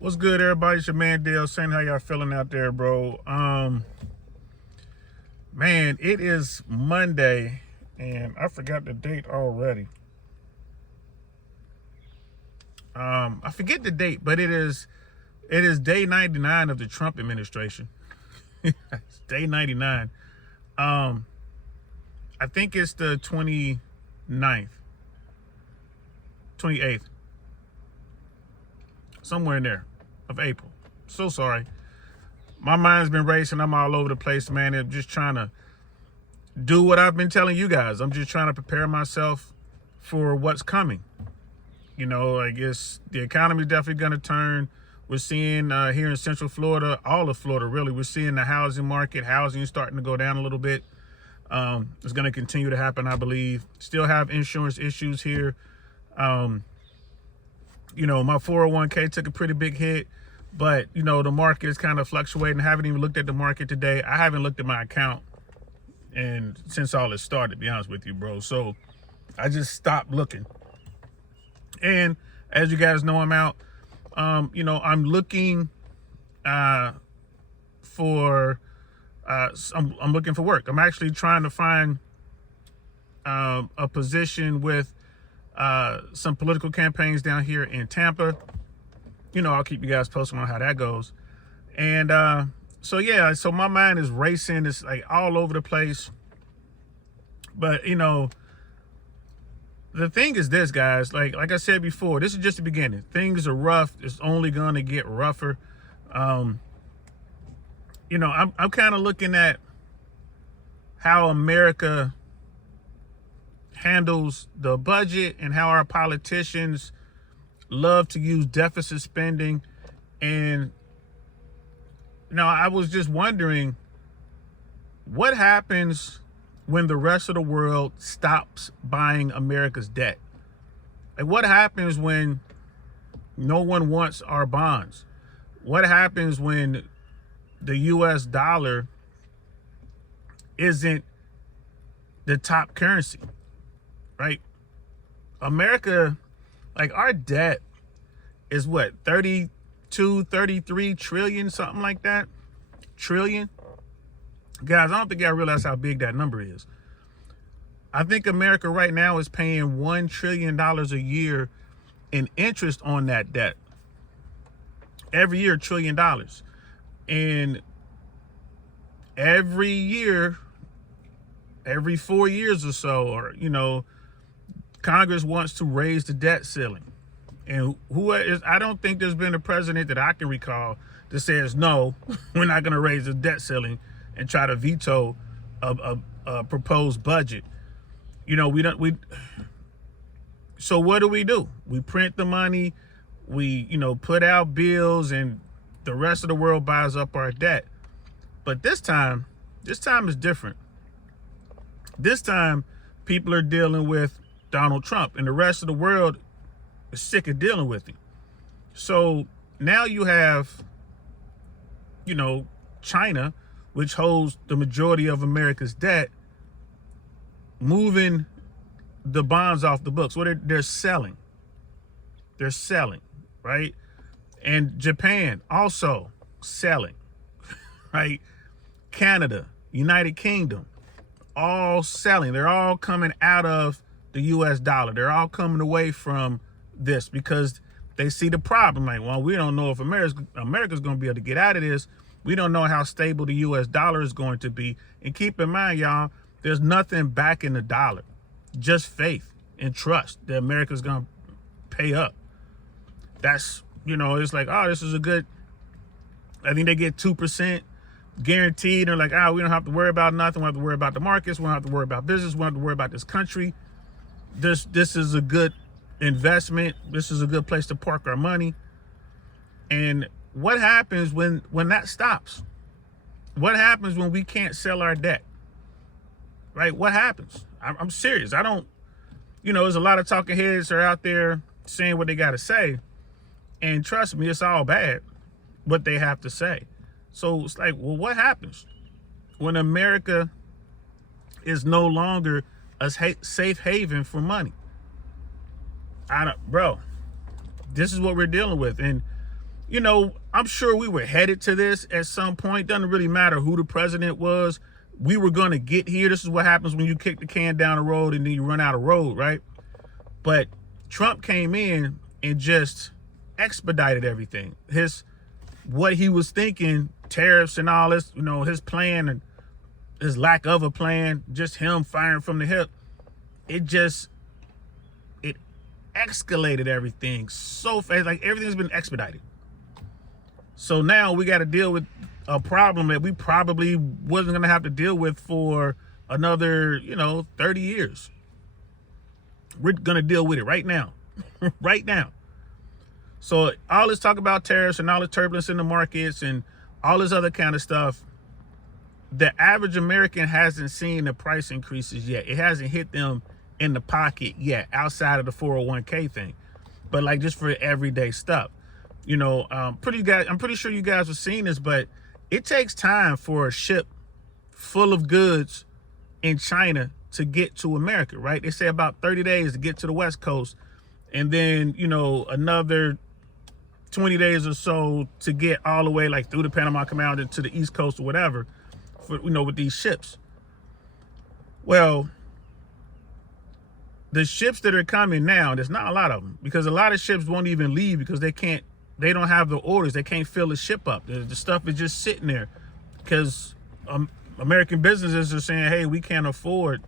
What's good, everybody? It's your man Dale saying how y'all feeling out there, bro. Man, it is Monday, and I forgot the date already. I forget the date, but it is day 99 of the Trump administration. It's day 99. I think it's the 29th, 28th, somewhere in there of April. So sorry. My mind's been racing. I'm all over the place, man. I'm just trying to do what I've been telling you guys. I'm just trying to prepare myself for what's coming. You know, I guess the economy is definitely going to turn. We're seeing here in Central Florida, all of Florida, really, we're seeing the housing market, housing is starting to go down a little bit. It's going to continue to happen, I believe. Still have insurance issues here. You know, my 401k took a pretty big hit, but, you know, the market is kind of fluctuating. I haven't even looked at the market today. I haven't looked at my account and since all this started, to be honest with you, bro. So I just stopped looking. And as you guys know, I'm out. You know, I'm looking for I'm looking for work. I'm actually trying to find a position with some political campaigns down here in Tampa. You know, I'll keep you guys posted on how that goes. And so yeah, so my mind is racing. It's like all over the place. But you know, the thing is this, guys, like I said before, this is just the beginning. Things are rough. It's only gonna get rougher. You know, I'm kind of looking at how America handles the budget and how our politicians love to use deficit spending. And you know, I was just wondering what happens when the rest of the world stops buying America's debt. Like, what happens when no one wants our bonds? What happens when the US dollar isn't the top currency, right? America, like, our debt is what, 32, 33 trillion, something like that? Trillion? Guys, I don't think y'all realize how big that number is. I think America right now is paying $1 trillion a year in interest on that debt. Every year, $1 trillion. And every year, every 4 years or so, or, you know, Congress wants to raise the debt ceiling. And I don't think there's been a president that I can recall that says, no, we're not going to raise the debt ceiling and try to veto a proposed budget. You know, so what do? We print the money, we, you know, put out bills, and the rest of the world buys up our debt. But this time is different. This time, people are dealing with Donald Trump, and the rest of the world is sick of dealing with him. So now you have, you know, China, which holds the majority of America's debt, moving the bonds off the books. What they're selling. They're selling, right? And Japan also selling, right? Canada, United Kingdom, all selling. They're all coming out of the US dollar. They're all coming away from this because they see the problem. Like, well, we don't know if America's going to be able to get out of this. We don't know how stable the US dollar is going to be. And keep in mind, y'all, there's nothing backing the dollar, just faith and trust that America's going to pay up. That's, you know, it's like, oh, this is a good, I think they get 2% guaranteed. They're like, oh, we don't have to worry about nothing. We don't have to worry about the markets. We don't have to worry about business. We don't have to worry about this country. This is a good investment. This is a good place to park our money. And what happens when that stops? What happens when we can't sell our debt? Right? What happens? I'm serious. I don't, you know, there's a lot of talking heads that are out there saying what they got to say. And trust me, it's all bad what they have to say. So it's like, well, what happens when America is no longer a safe haven for money? Bro, this is what we're dealing with. And you know, I'm sure we were headed to this at some point. Doesn't really matter who the president was. We were going to get here. This is what happens when you kick the can down the road and then you run out of road, right? But Trump came in and just expedited everything. What he was thinking, tariffs and all this, you know, his plan and his lack of a plan, just him firing from the hip, it escalated everything so fast. Like, everything's been expedited. So now we got to deal with a problem that we probably wasn't going to have to deal with for another, 30 years. We're going to deal with it right now. Right now. So all this talk about tariffs and all the turbulence in the markets and all this other kind of stuff, the average American hasn't seen the price increases yet. It hasn't hit them in the pocket yet, outside of the 401k thing. But like, just for everyday stuff, I'm pretty sure you guys have seen this, but it takes time for a ship full of goods in China to get to America, right? They say about 30 days to get to the West Coast, and then, another 20 days or so to get all the way like through the Panama Canal to the East Coast or whatever, with these ships. Well, the ships that are coming now, there's not a lot of them, because a lot of ships won't even leave because they don't have the orders. They can't fill the ship up. The stuff is just sitting there because American businesses are saying, hey, we can't afford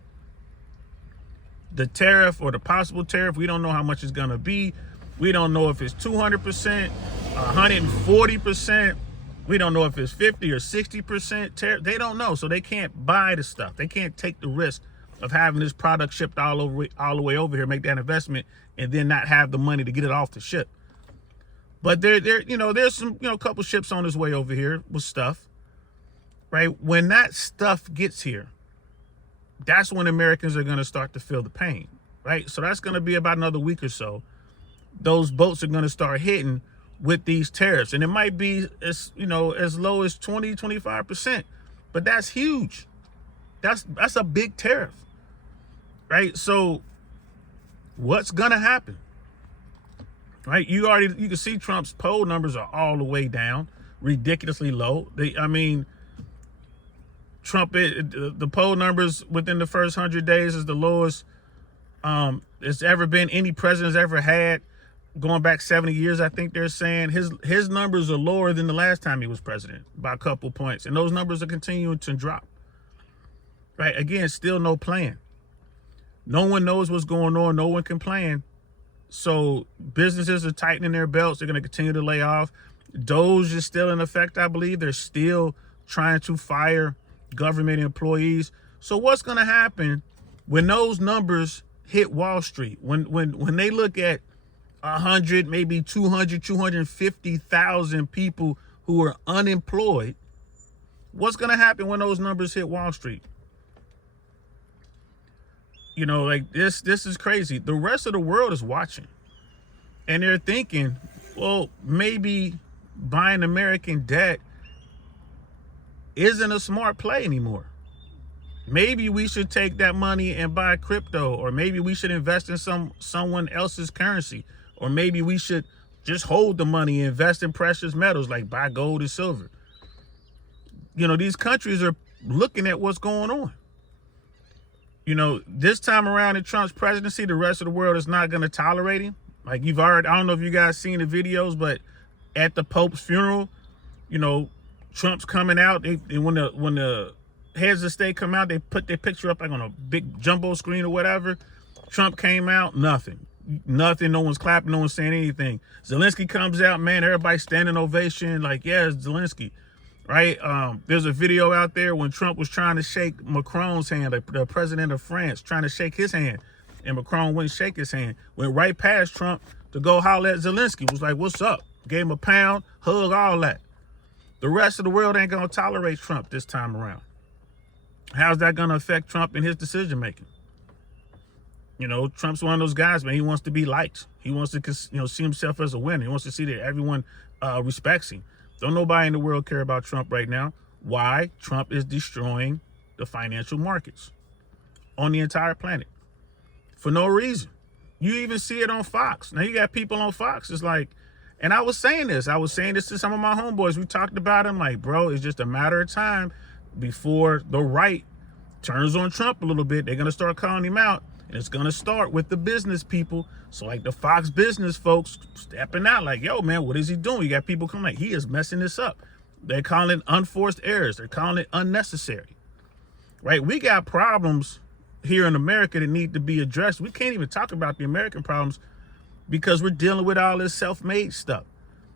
the tariff or the possible tariff. We don't know how much it's going to be. We don't know if it's 200%, 140%. We don't know if it's 50 or 60% tariff. They don't know. So they can't buy the stuff. They can't take the risk of having this product shipped all the way over here, make that investment, and then not have the money to get it off the ship. But there's some, couple ships on its way over here with stuff, right? When that stuff gets here, that's when Americans are going to start to feel the pain, right? So that's going to be about another week or so. Those boats are going to start hitting with these tariffs. And it might be as low as 20, 25%, but that's huge. That's a big tariff, right? So what's going to happen? Right, you can see Trump's poll numbers are all the way down, ridiculously low. The poll numbers within the first 100 days is the lowest it's ever been, any president's ever had, going back 70 years. I think they're saying his numbers are lower than the last time he was president by a couple points, and those numbers are continuing to drop. Right, again, still no plan. No one knows what's going on. No one can plan. So businesses are tightening their belts. They're going to continue to lay off. DOGE is still in effect, I believe. They're still trying to fire government employees. So what's going to happen when those numbers hit Wall Street? When they look at 100, maybe 200, 250,000 people who are unemployed, what's going to happen when those numbers hit Wall Street? This is crazy. The rest of the world is watching, and they're thinking, well, maybe buying American debt isn't a smart play anymore. Maybe we should take that money and buy crypto, or maybe we should invest in someone else's currency, or maybe we should just hold the money and invest in precious metals, like buy gold and silver. These countries are looking at what's going on. This time around in Trump's presidency, the rest of the world is not going to tolerate him. Like, I don't know if you guys seen the videos, but at the Pope's funeral, Trump's coming out. When the heads of state come out, they put their picture up like on a big jumbo screen or whatever. Trump came out, nothing. No one's clapping, no one's saying anything. Zelensky comes out, man, everybody standing ovation, like, yeah, it's Zelensky. Right? There's a video out there when Trump was trying to shake Macron's hand, the president of France, trying to shake his hand, and Macron wouldn't shake his hand. Went right past Trump to go holler at Zelensky. Was like, what's up? Gave him a pound, hug, all that. The rest of the world ain't going to tolerate Trump this time around. How's that going to affect Trump and his decision making? Trump's one of those guys, man. He wants to be liked. He wants to, see himself as a winner. He wants to see that everyone respects him. Don't nobody in the world care about Trump right now. Why? Trump is destroying the financial markets on the entire planet for no reason. You even see it on Fox. Now you got people on Fox. It's like, And I was saying this to some of my homeboys. We talked about him like, bro, it's just a matter of time before the right turns on Trump a little bit. They're going to start calling him out. And it's going to start with the business people. So like the Fox business folks stepping out like, yo, man, what is he doing? You got people coming like, he is messing this up. They're calling it unforced errors. They're calling it unnecessary, right? We got problems here in America that need to be addressed. We can't even talk about the American problems because we're dealing with all this self-made stuff,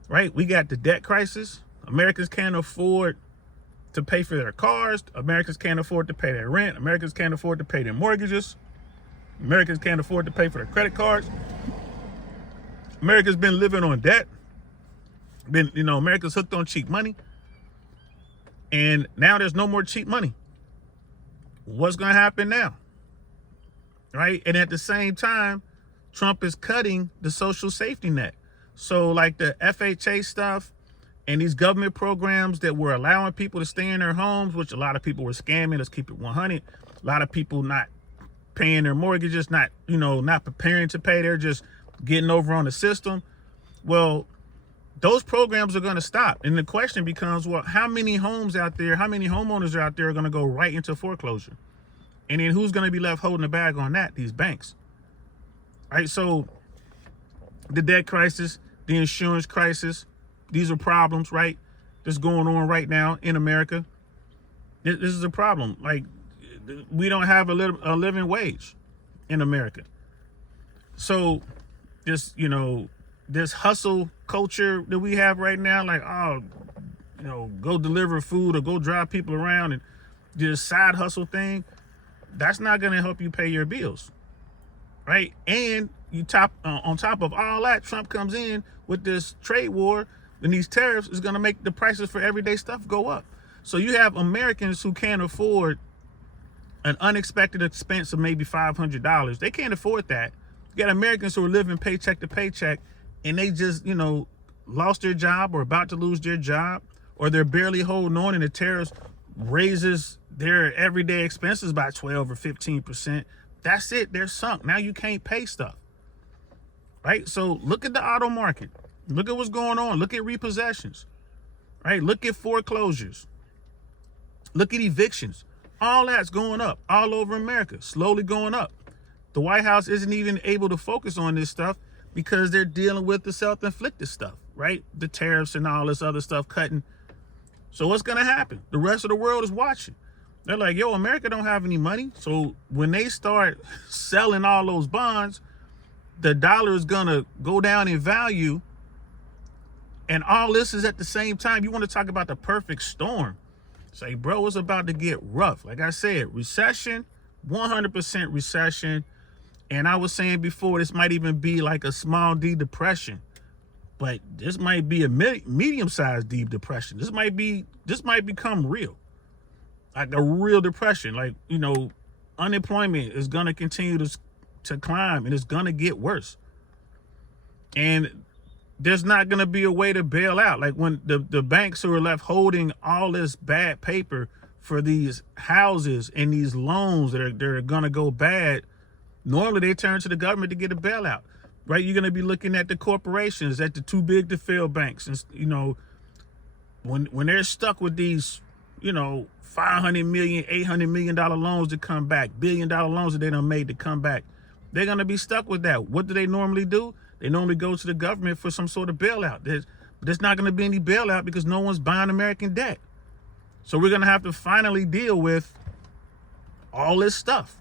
right? We got the debt crisis. Americans can't afford to pay for their cars. Americans can't afford to pay their rent. Americans can't afford to pay their mortgages. Americans can't afford to pay for their credit cards. America's been living on debt. America's hooked on cheap money. And now there's no more cheap money. What's going to happen now? Right? And at the same time, Trump is cutting the social safety net. So like the FHA stuff and these government programs that were allowing people to stay in their homes, which a lot of people were scamming, let's keep it 100. A lot of people not paying their mortgages, not preparing to pay. They're just getting over on the system. Well, those programs are going to stop. And the question becomes, well, how many homes out there, how many homeowners are out there are going to go right into foreclosure? And then who's going to be left holding the bag on that? These banks. Right? So the debt crisis, the insurance crisis, these are problems, right? That's going on right now in America. This is a problem. Like, we don't have a living wage in America. So this hustle culture that we have right now, like, go deliver food or go drive people around and this side hustle thing, that's not going to help you pay your bills, right? And on top of all that, Trump comes in with this trade war and these tariffs is going to make the prices for everyday stuff go up. So you have Americans who can't afford an unexpected expense of maybe $500. They can't afford that. You got Americans who are living paycheck to paycheck and they just, lost their job or about to lose their job, or they're barely holding on and the tariffs raises their everyday expenses by 12 or 15%. That's it. They're sunk. Now you can't pay stuff, right? So look at the auto market. Look at what's going on. Look at repossessions, right? Look at foreclosures. Look at evictions. All that's going up all over America, slowly going up. The White House isn't even able to focus on this stuff because they're dealing with the self-inflicted stuff, right? The tariffs and all this other stuff cutting. So what's going to happen? The rest of the world is watching. They're like, yo, America don't have any money. So when they start selling all those bonds, the dollar is going to go down in value. And all this is at the same time. You want to talk about the perfect storm. Say, bro, it's about to get rough. Like I said, recession, 100% recession. And I was saying before, this might even be like a small D depression. But this might be a medium-sized deep depression. This might become real, like a real depression. Like, unemployment is going to continue to climb and it's going to get worse. And there's not going to be a way to bail out. Like when the banks who are left holding all this bad paper for these houses and these loans that are going to go bad, normally they turn to the government to get a bailout. Right, you're going to be looking at the corporations, at the too big to fail banks. And, when they're stuck with these, $500 million, $800 million loans to come back, $1 billion loans that they done made to come back, they're going to be stuck with that. What do they normally do? They normally go to the government for some sort of bailout. There's not going to be any bailout because no one's buying American debt. So we're going to have to finally deal with all this stuff.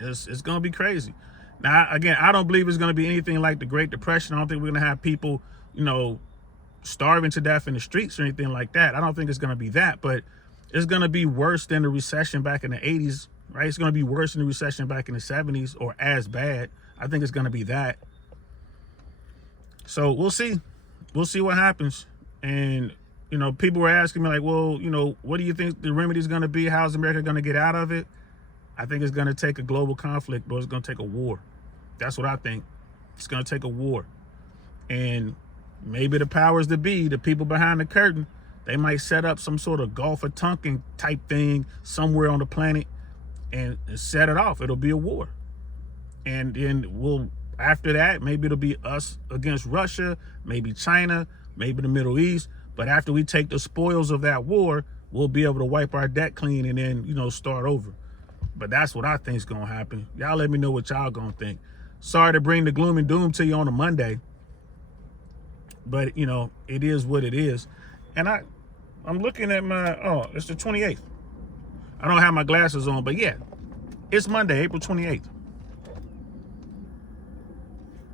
It's going to be crazy. Now, again, I don't believe it's going to be anything like the Great Depression. I don't think we're going to have people, starving to death in the streets or anything like that. I don't think it's going to be that, but it's going to be worse than the recession back in the 80s, right? It's going to be worse than the recession back in the 70s or as bad. I think it's going to be that. So we'll see. We'll see what happens. And, people were asking me like, well, what do you think the remedy is going to be? How's America going to get out of it? I think it's going to take a global conflict, but it's going to take a war. That's what I think. It's going to take a war. And maybe the powers that be, the people behind the curtain, they might set up some sort of Gulf of Tonkin type thing somewhere on the planet and set it off. It'll be a war. And then we'll after that, maybe it'll be us against Russia, maybe China, maybe the Middle East. But after we take the spoils of that war, we'll be able to wipe our debt clean and then, you know, start over. But that's what I think is going to happen. Y'all let me know what y'all going to think. Sorry to bring the gloom and doom to you on a Monday, but, you know, it is what it is. And I'm looking at my, oh, it's the 28th. I don't have my glasses on, but yeah, it's Monday, April 28th.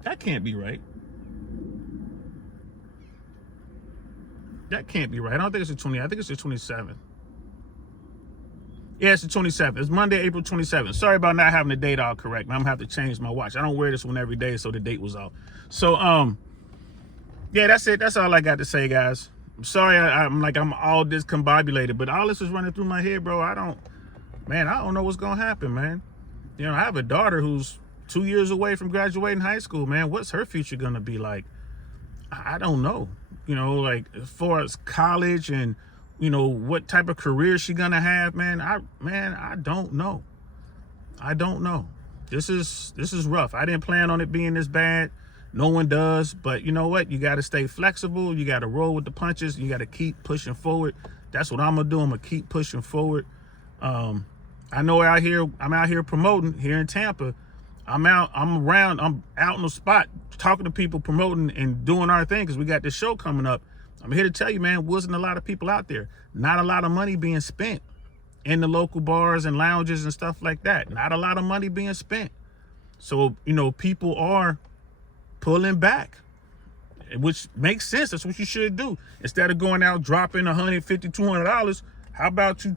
That can't be right. That can't be right. I don't think it's the 20th. I think it's the 27th. Yeah, it's the 27th. It's Monday, April 27th. Sorry about not having the date all correct. I'm going to have to change my watch. I don't wear this one every day, so the date was off. So, yeah, that's it. That's all I got to say, guys. I'm sorry I'm all discombobulated, but all this is running through my head, bro. I don't know what's going to happen, man. You know, I have a daughter who's 2 years away from graduating high school, man. What's her future going to be like? I don't know. You know, like as far as college and, you know, what type of career she going to have, man. I don't know. I don't know. This is rough. I didn't plan on it being this bad. No one does, but you know what? You got to stay flexible. You got to roll with the punches. You got to keep pushing forward. That's what I'm going to do. I'm going to keep pushing forward. I know I'm out here promoting here in Tampa. I'm out in the spot talking to people, promoting and doing our thing because we got this show coming up. I'm here to tell you, man, wasn't a lot of people out there. Not a lot of money being spent in the local bars and lounges and stuff like that. Not a lot of money being spent. So, you know, people are pulling back, which makes sense. That's what you should do. Instead of going out dropping $150, $200, how about you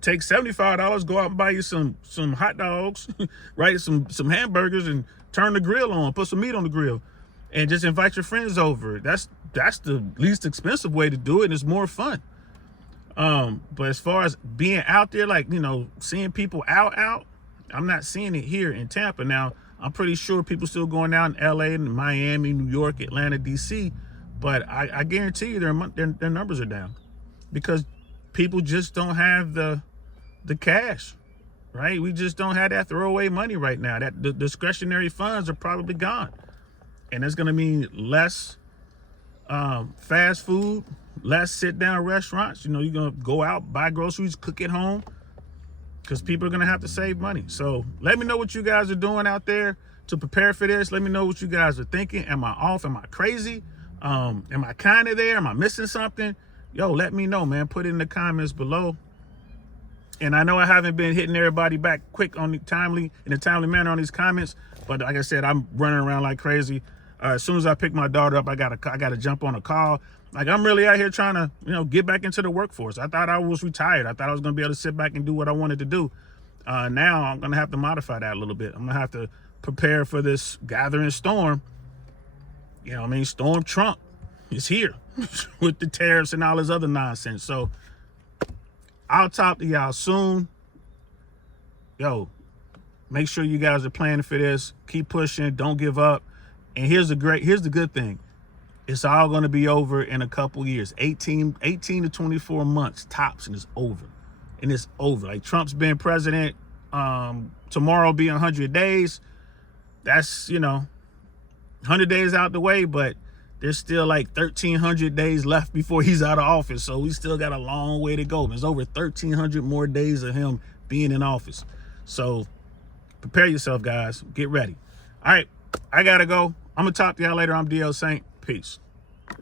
take $75, go out and buy you some hot dogs, right? Some hamburgers, and turn the grill on, put some meat on the grill, and just invite your friends over. That's the least expensive way to do it, and it's more fun. But as far as being out there, like, you know, seeing people out, I'm not seeing it here in Tampa. Now, I'm pretty sure people still going down in LA and Miami, New York, Atlanta, DC, but I guarantee you their numbers are down because people just don't have the cash, right? We just don't have that throwaway money right now. That the discretionary funds are probably gone, and it's going to mean less fast food, less sit down restaurants. You know, you're going to go out, buy groceries, cook at home, because people are going to have to save money. So let me know what you guys are doing out there to prepare for this. Let me know what you guys are thinking. Am I off? Am I crazy? Am I kind of there? Am I missing something? Yo, let me know, man. Put it in the comments below. And I know I haven't been hitting everybody back quick in a timely manner on these comments, but like I said, I'm running around like crazy. As soon as I pick my daughter up, I gotta jump on a call. Like, I'm really out here trying to, you know, get back into the workforce. I thought I was retired. I thought I was gonna be able to sit back and do what I wanted to do. Now I'm gonna have to modify that a little bit. I'm gonna have to prepare for this gathering storm. You know what I mean? Storm Trump is here with the tariffs and all this other nonsense. So I'll talk to y'all soon. Yo, make sure you guys are planning for this. Keep pushing. Don't give up. And here's the good thing. It's all going to be over in a couple years. 18 to 24 months tops, and it's over. And it's over. Like, Trump's been president. Tomorrow will be 100 days. That's, you know, 100 days out the way, but there's still like 1,300 days left before he's out of office. So we still got a long way to go. There's over 1,300 more days of him being in office. So prepare yourself, guys. Get ready. All right, I got to go. I'm going to talk to y'all later. I'm DL Saint. Peace.